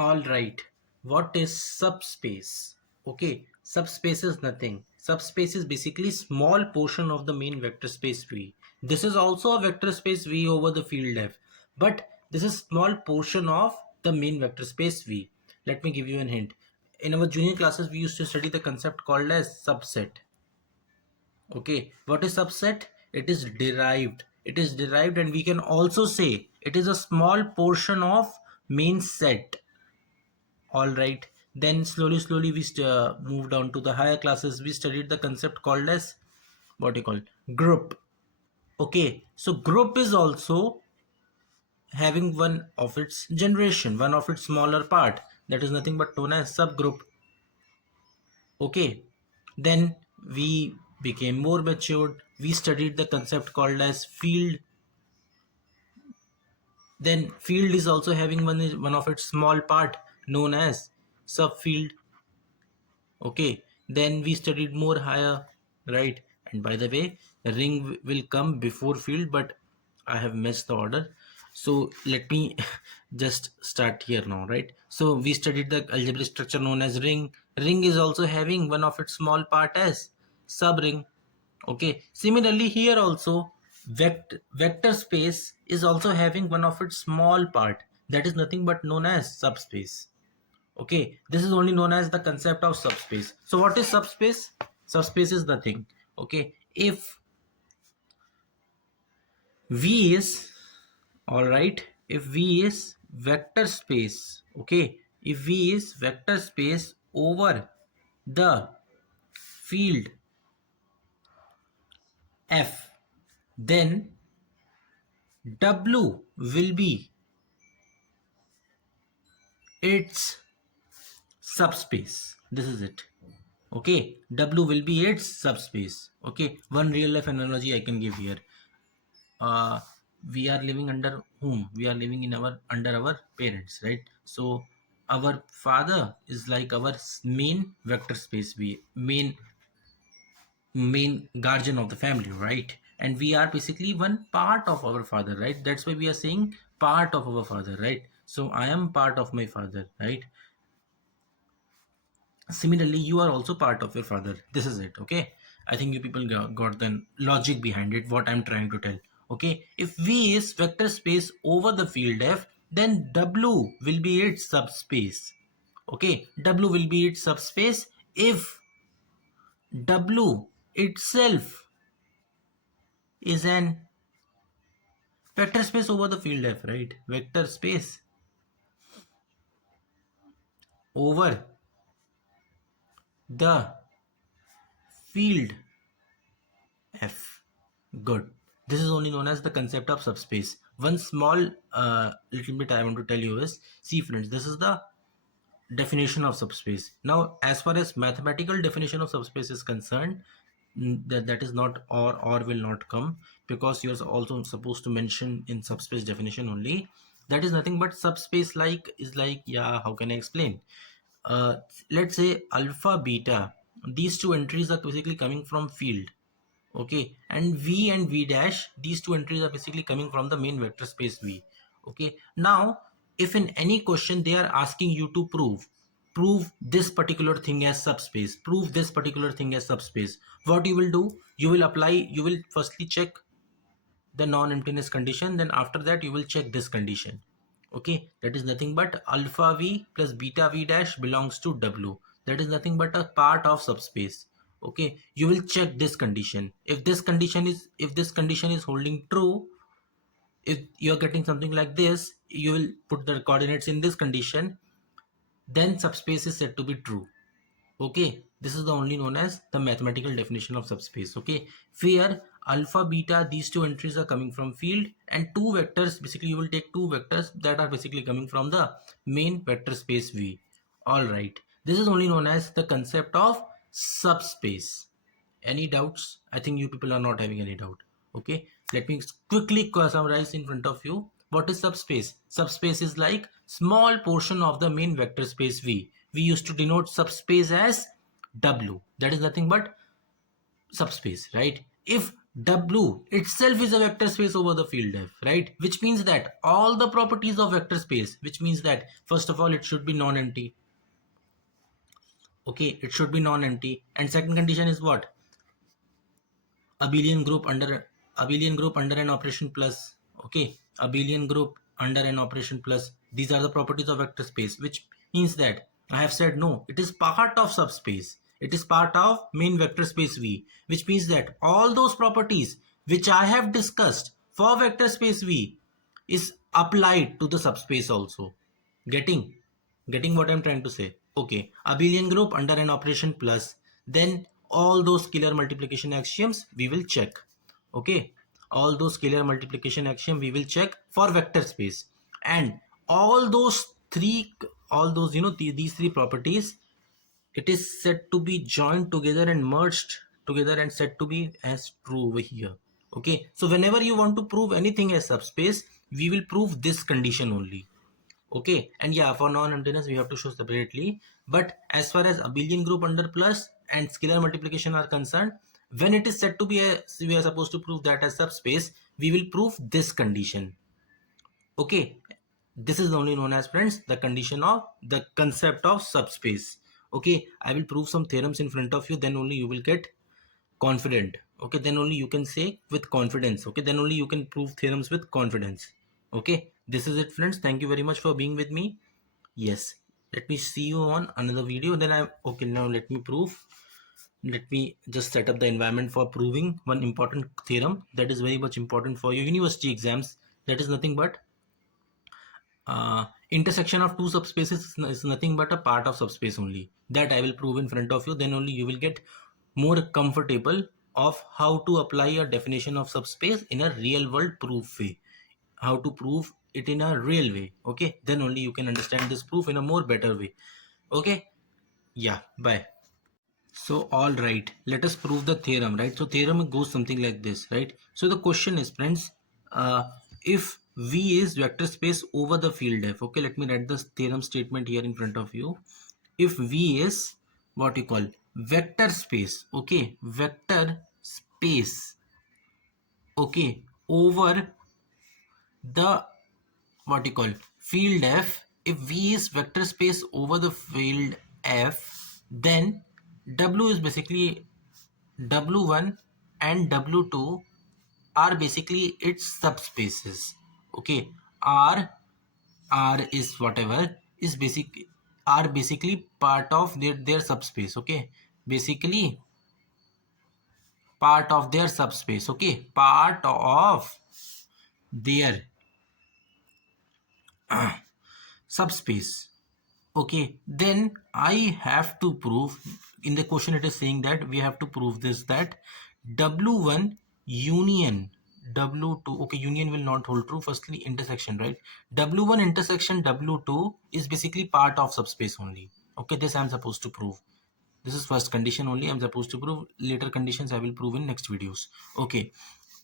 All right, what is subspace? Okay, subspace is nothing. Subspace is basically small portion of the main vector space V. This is also a vector space V over the field F, but this is small portion of the main vector space V. Let me give you a hint. In our junior classes we used to study the concept called as subset. Okay, what is subset? It is derived and we can also say it is a small portion of main set. All right, then slowly we moved on to the higher classes. We studied the concept called as what you call group. Okay, so group is also having one of its generation, one of its smaller part, that is nothing but known as subgroup. Okay, then we became more matured. We studied the concept called as field. Then field is also having one of its small part known as subfield. Okay, then we studied more higher, right? And by the way, ring will come before field, but I have missed the order, so let me just start here now, right? So we studied the algebraic structure known as ring is also having one of its small part as subring. Okay, similarly here also vector space is also having one of its small part, that is nothing but known as subspace. Okay, this is only known as the concept of subspace. So what is subspace? Subspace is nothing. Okay, if V is, all right, if V is vector space, okay, if V is vector space over the field F, then W will be its subspace. This is it. Okay, W will be its subspace. Okay, one real life analogy I can give here. We are living under whom? We are living in our under our parents, right? So our father is like our main vector space, we main guardian of the family, right? And we are basically one part of our father, right? That's why we are saying part of our father, right? So I am part of my father, right? Similarly, you are also part of your father. This is it. Okay, I think you people got the logic behind it, what I'm trying to tell. Okay, if V is vector space over the field F, then W will be its subspace. Okay, W will be its subspace if W itself is an vector space over the field F, right? Vector space over the field F. Good. This is only known as the concept of subspace. One small little bit I want to tell you is, see friends, this is the definition of subspace. Now, as far as mathematical definition of subspace is concerned, that is not or will not come, because you're also supposed to mention in subspace definition only. That is nothing but subspace is like, yeah, how can I explain? Let's say alpha, beta. These two entries are basically coming from field. Okay, and V and V dash, these two entries are basically coming from the main vector space V. Okay, now if in any question they are asking you to prove this particular thing as subspace, prove this particular thing as subspace, what you will do, you will firstly check the non-emptiness condition, then after that you will check this condition. Okay, that is nothing but alpha V plus beta V dash belongs to W. That is nothing but a part of subspace. Okay, you will check this condition. If this condition is holding true, if you're getting something like this, you will put the coordinates in this condition, then subspace is said to be true. Okay, this is the only known as the mathematical definition of subspace. Okay, where alpha, beta, these two entries are coming from field, and two vectors, basically you will take two vectors that are basically coming from the main vector space V. All right, this is only known as the concept of subspace. Any doubts? I think you people are not having any doubt. Okay, let me quickly summarize in front of you. What is subspace? Subspace is like small portion of the main vector space V. We used to denote subspace as W. That is nothing but subspace, right? If W itself is a vector space over the field F, right? Which means that all the properties of vector space, which means that first of all, it should be non-empty. Okay, it should be non-empty. And second condition is what? Abelian group under an operation plus. Okay, abelian group under an operation plus. These are the properties of vector space, which means that I have said no, it is part of subspace. It is part of main vector space V, which means that all those properties which I have discussed for vector space V is applied to the subspace also. Getting what I'm trying to say? Okay, abelian group under an operation plus, then all those scalar multiplication axioms we will check. Okay, all those scalar multiplication axiom we will check for vector space, and all those these three properties, it is said to be joined together and merged together and said to be as true over here. Okay, so whenever you want to prove anything as subspace, we will prove this condition only. Okay, and yeah, for non-emptiness we have to show separately, but as far as abelian group under plus and scalar multiplication are concerned, when it is said to be a, we are supposed to prove that as subspace, we will prove this condition. Okay, this is only known as, friends, the condition of the concept of subspace. Okay, I will prove some theorems in front of you, then only you will get confident. Okay, then only you can say with confidence. Okay, then only you can prove theorems with confidence. Okay, this is it, friends. Thank you very much for being with me. Yes, let me see you on another video. Then I okay, now let me prove. Let me just set up the environment for proving one important theorem that is very much important for your university exams. That is nothing but intersection of two subspaces is nothing but a part of subspace only. That I will prove in front of you. Then only you will get more comfortable of how to apply a definition of subspace in a real world proof way. How to prove it in a real way. Okay, then only you can understand this proof in a more better way. Okay, yeah, bye. So all right, let us prove the theorem, right? So theorem goes something like this, right? So the question is, friends, if V is vector space over the field F, okay, let me write this theorem statement here in front of you. If V is what you call vector space, okay, vector space, okay, over the what you call field F, if V is vector space over the field F, then W is basically W1 and W2 are basically its subspaces. Okay, R is whatever is basically part of their subspace. Okay, basically part of their subspace. Okay, part of their subspace. Okay, then I have to prove, in the question it is saying that we have to prove this, that W1 union W2, okay, union will not hold true, firstly intersection, right? W1 intersection W2 is basically part of subspace only. Okay, this I am supposed to prove. This is first condition only I'm supposed to prove. Later conditions I will prove in next videos. Okay,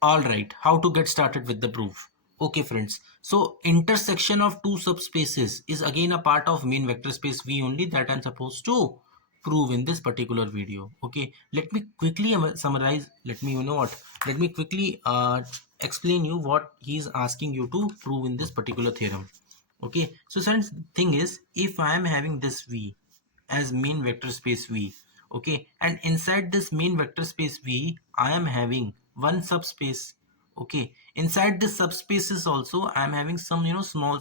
all right, how to get started with the proof? Okay, friends, so intersection of two subspaces is again a part of main vector space V only, that I'm supposed to prove in this particular video. Okay, let me quickly summarize. Let me, you know what, let me quickly explain you what he is asking you to prove in this particular theorem. Okay, so since thing is, if I am having this V as main vector space V, okay, and inside this main vector space V I am having one subspace. Okay, inside this subspaces also I am having some, you know, small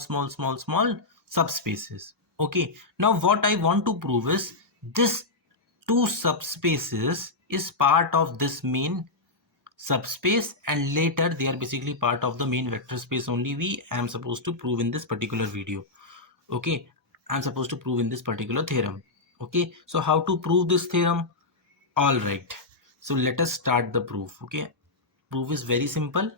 subspaces. Okay, now what I want to prove is this two subspaces is part of this main subspace, and later they are basically part of the main vector space only. We am supposed to prove in this particular video. Okay, I'm supposed to prove in this particular theorem. Okay, so how to prove this theorem? All right, so let us start the proof. Okay, proof is very simple,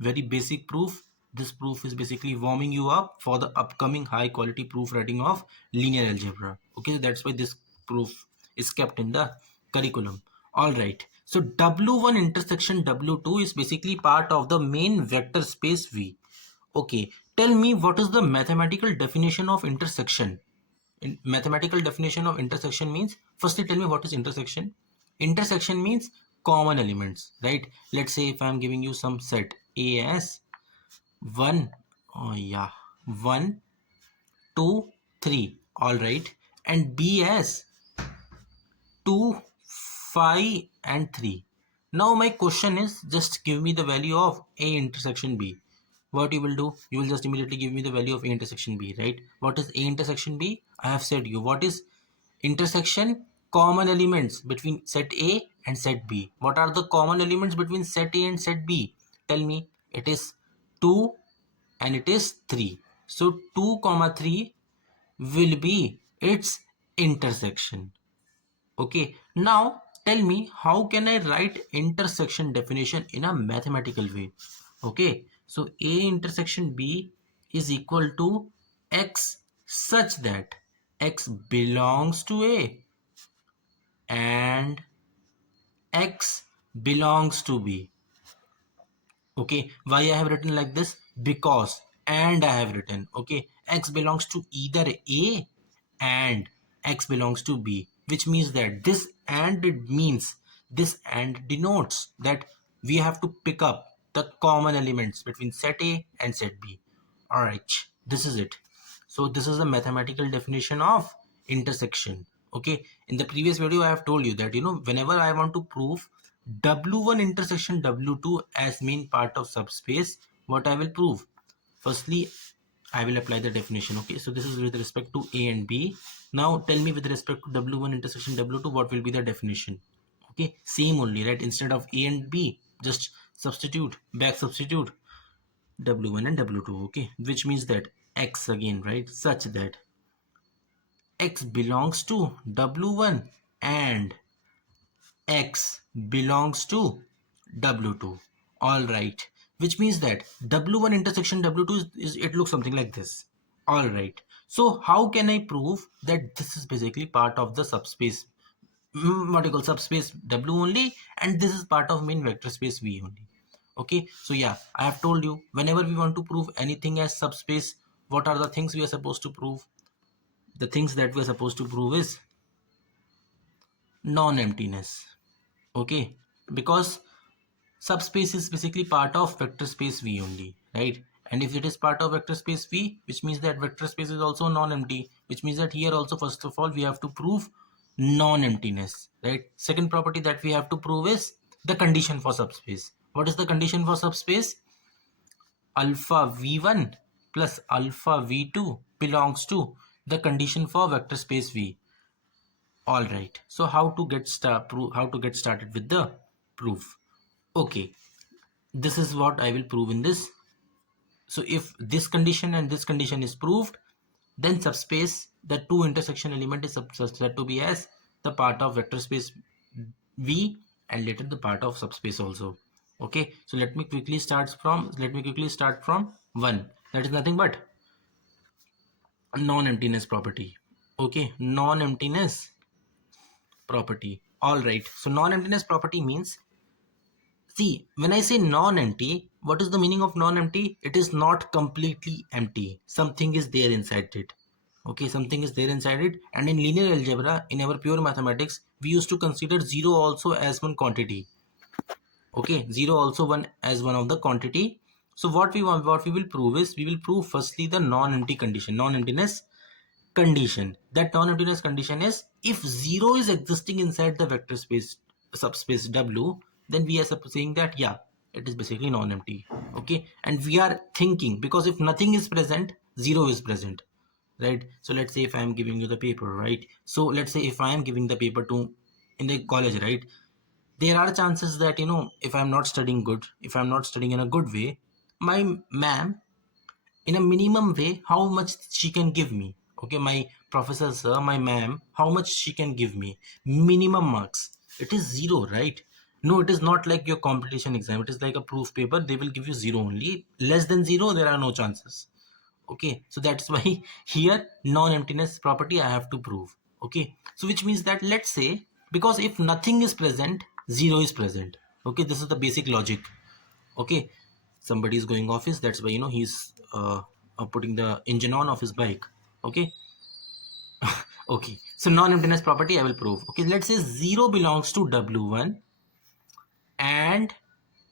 very basic proof. This proof is basically warming you up for the upcoming high quality proof writing of linear algebra. Okay, that's why this proof is kept in the curriculum. All right, so W1 intersection W2 is basically part of the main vector space V. Okay, tell me what is the mathematical definition of intersection. Mathematical definition of intersection means, firstly tell me what is intersection. Intersection means common elements, right? Let's say if I'm giving you some set A as 1, oh yeah, 1, 2, 3, all right, and B as 2, 5 and 3. Now my question is, just give me the value of A intersection B. What you will do, you will just immediately give me the value of A intersection B, right? What is A intersection B? I have said you. What is intersection? Common elements between set A and set B. What are the common elements between set A and set B? Tell me. It is 2 and it is 3. So 2 comma 3 will be its intersection. Okay, now tell me, how can I write intersection definition in a mathematical way? Okay, so A intersection B is equal to X such that X belongs to A and X belongs to B. Okay, why I have written like this? Because and I have written, okay, X belongs to either A and X belongs to B, which means that this and it means this and denotes that we have to pick up the common elements between set A and set B. All right, this is it. So this is the mathematical definition of intersection. Okay, in the previous video I have told you that, whenever I want to prove W1 intersection W2 as main part of subspace, what I will prove? Firstly, I will apply the definition. Okay, so this is with respect to A and B. Now tell me, with respect to W1 intersection W2, what will be the definition? Okay, same only, right? Instead of A and B, just substitute, back substitute W1 and W2. Okay, which means that X again, right? Such that X belongs to W1 and X belongs to W2. All right, which means that W1 intersection W2 is it looks something like this. All right, so how can I prove that this is basically part of the subspace, what you call subspace W only, and this is part of main vector space V only? Okay, so yeah, I have told you, whenever we want to prove anything as subspace, what are the things we are supposed to prove? The things that we are supposed to prove is non-emptiness. Okay, because subspace is basically part of vector space V only, right? And if it is part of vector space V, which means that vector space is also non-empty, which means that here also, first of all, we have to prove non-emptiness, right? Second property that we have to prove is the condition for subspace. What is the condition for subspace? Alpha V1 plus alpha V2 belongs to the condition for vector space V. All right, so how to get started with the proof? Okay, this is what I will prove in this. So if this condition and this condition is proved, then subspace, the two intersection element is said to be as the part of vector space V and later the part of subspace also. Okay, so let me quickly start from 1. That is nothing but non-emptiness property. Okay, non-emptiness property. All right, so non-emptiness property means, see, when I say non-empty, what is the meaning of non-empty? It is not completely empty. Something is there inside it. Okay, something is there inside it. And in linear algebra, in our pure mathematics, we used to consider 0 also as one quantity. Okay, 0 also one as one of the quantity. So what we will prove is, we will prove firstly the non-empty condition, non-emptiness condition. That non-emptiness condition is, if 0 is existing inside the vector space subspace W, then we are saying that yeah, it is basically non-empty. Okay, and we are thinking, because if nothing is present, 0 is present, right? So let's say if I am giving you the paper, right? So let's say if I am giving the paper to in the college, right? There are chances that, if I'm not studying good, if I'm not studying in a good way, my ma'am, in a minimum way, how much she can give me? Okay, my professor sir, my ma'am, how much she can give me? Minimum marks, it is 0, right? No, it is not like your competition exam. It is like a proof paper. They will give you 0 only. Less than 0, there are no chances. Okay, so that's why here non-emptiness property I have to prove. Okay, so which means that, let's say, because if nothing is present, 0 is present. Okay, this is the basic logic. Okay, somebody is going office, that's why he's putting the engine on of his bike. Okay. Okay, so non-emptiness property I will prove. Okay, let's say 0 belongs to W1 and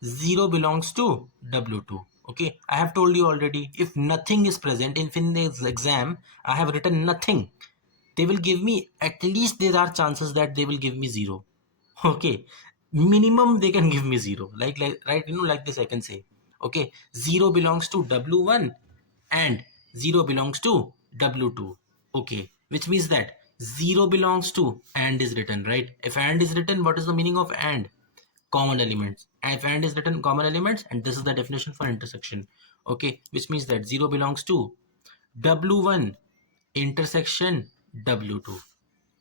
0 belongs to W2. Okay, I have told you already, if nothing is present, if in the exam I have written nothing, they will give me, at least there are chances that they will give me 0. Okay, minimum they can give me 0, like right, like this I can say, okay, 0 belongs to W1 and 0 belongs to W2. Okay, which means that 0 belongs to and is written, right? If and is written, what is the meaning of and? Common elements. If and is written, common elements, and this is the definition for intersection. Okay, which means that 0 belongs to W1 intersection W2.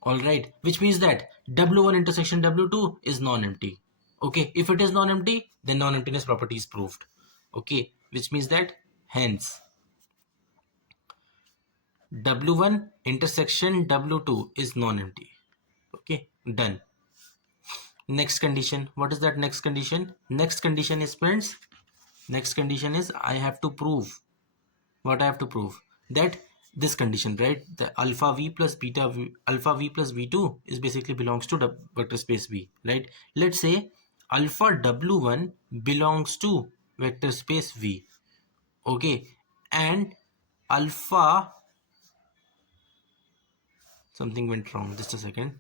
All right, which means that W1 intersection W2 is non-empty. Okay, if it is non-empty, then non-emptiness property is proved. Okay, which means that hence W1 intersection W2 is non-empty. Okay, done. Next condition. What is that next condition? Next condition is, friends, next condition is I have to prove. What I have to prove? That this condition, right? The alpha v plus beta v, alpha v plus v2 is basically belongs to the vector space V, right? Let's say alpha w1 belongs to vector space V. Okay, and alpha, something went wrong, just a second.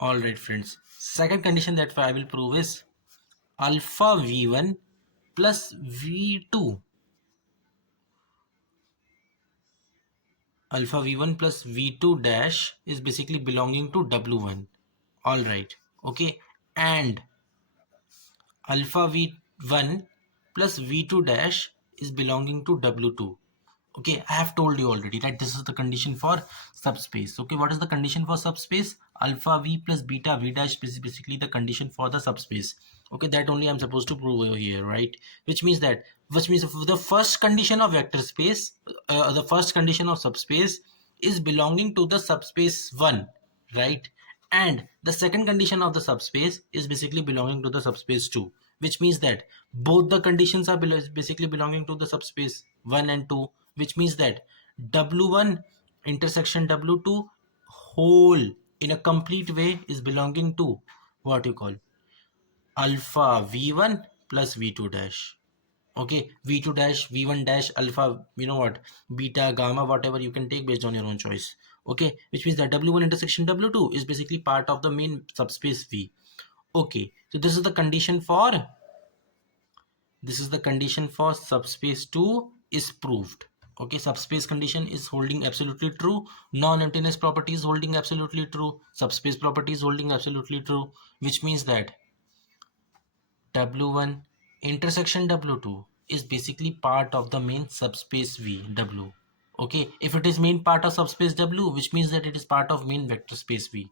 All right, friends, second condition that I will prove is alpha v1 plus v2, alpha v1 plus v2 dash is basically belonging to w1. All right, okay, and alpha v1 plus v2 dash is belonging to w2. Okay, I have told you already that this is the condition for subspace. Okay, what is the condition for subspace? Alpha v plus beta v dash is basically the condition for the subspace. Okay, that only I'm supposed to prove over here, right? Which means the first condition of vector space, the first condition of subspace is belonging to the subspace 1, right? And the second condition of the subspace is basically belonging to the subspace 2, which means that both the conditions are basically belonging to the subspace 1 and 2, which means that W1 intersection W2 whole in a complete way is belonging to what you call alpha V1 plus V2 dash. Okay, V2 dash, V1 dash, alpha, what, beta, gamma, whatever you can take based on your own choice. Okay, which means that W1 intersection W2 is basically part of the main subspace V. Okay, so this is the condition for subspace 2 is proved. Okay, subspace condition is holding absolutely true, non-emptiness property is holding absolutely true, subspace property is holding absolutely true, which means that W1 intersection W2 is basically part of the main subspace V, W. Okay, if it is main part of subspace W, which means that it is part of main vector space V.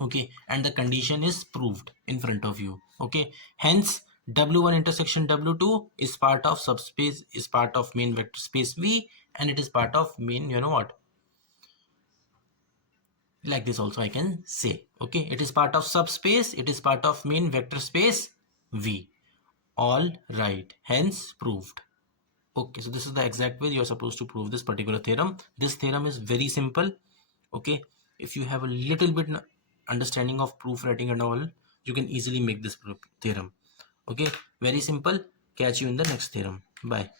Okay, and the condition is proved in front of you. Okay, hence W1 intersection W2 is part of subspace, is part of main vector space V, and it is part of main, like this also I can say. Okay, it is part of subspace, it is part of main vector space V. All right, hence proved. Okay, so this is the exact way you are supposed to prove this particular theorem. This theorem is very simple. Okay, if you have a little bit understanding of proof writing and all, you can easily make this theorem. Okay, very simple. Catch you in the next theorem. Bye.